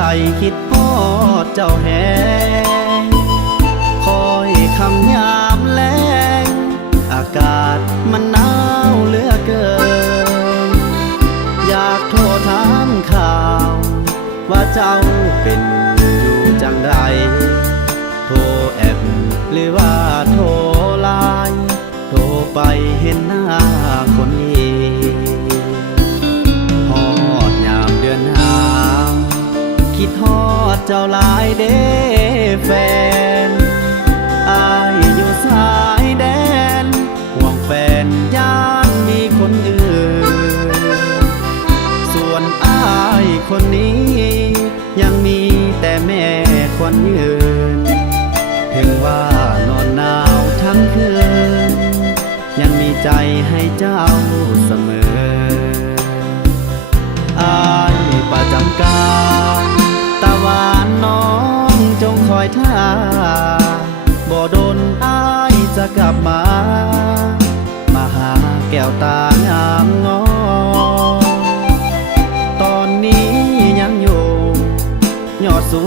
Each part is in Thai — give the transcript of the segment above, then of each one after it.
ใจคิดฮอดเจ้าแหงคอยคำยามแลงอากาศมันหนาวเหลือเกินอยากโทรถามข่าวว่าเจ้าเป็นอยู่จังใดโทรแอปหรือว่าโทรไลน์โทรไปเห็นหน้าคนนี้ฮอดยามเดือนหาวคิดฮอดเจ้าหลายเด้แฟนอายอยู่สายแดนห่วงแฟนย่านมีคนอื่นส่วนอายคนนี้ยังมีแต่แม่ควันยืนถึงว่านอนหนาวทั้งคืนยังมีใจให้เจ้าเสมออายประจำการตะวันน้องจงคอยท่าบ่โดนอายจะกลับมาหาแก้วตางามงอตอนนี้ยังอยู่ยอดสู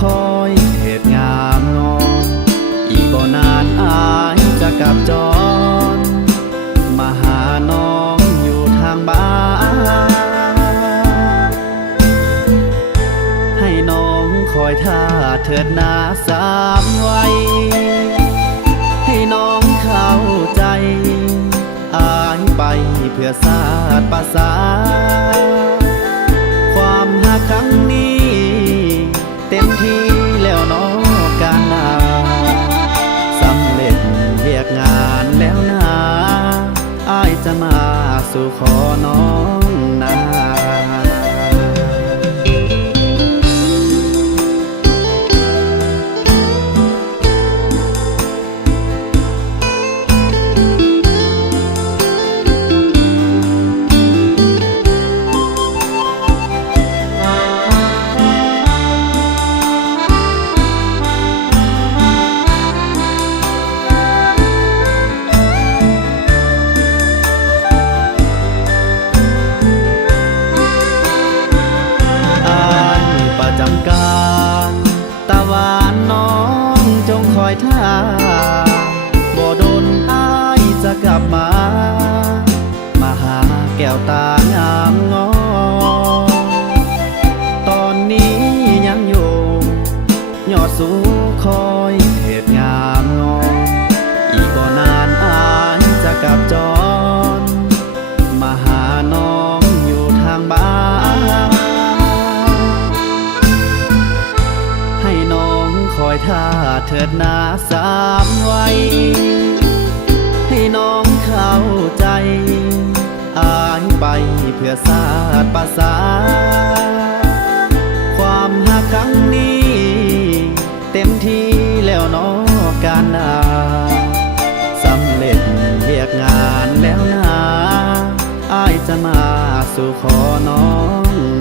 คอยเหตุงามงออีกบ่นานอายจะกลับจรมาหาน้องอยู่ทางบ้านให้น้องคอยท่าเถิดนาสามไว้ให้น้องเข้าใจอายไปเพื่อศาสตร์ภาษาความหักครั้งนี้เต็มที่แล้วน้องการนาสำเร็จเรียกงานแล้วนะอายจะมาสู่ขอน้องนาจำการตะวันน้องจงคอยท่าบ่โดนอายจะกลับมาหาแก้วตางามงอตอนนี้ยังอยู่ยอดสูคอยเหตุงามงออีกบ่นานอายจะกลับจรมาหาน้องอยู่ทางบ้านคอยท่าเถิดนาสามไว้ให้น้องเข้าใจอายไปเพื่อศาสตร์ภาษาความหักครั้งนี้เต็มที่แล้วน้องการนาสำเร็จเรียกงานแล้วนะอายจะมาสู่ขอน้อง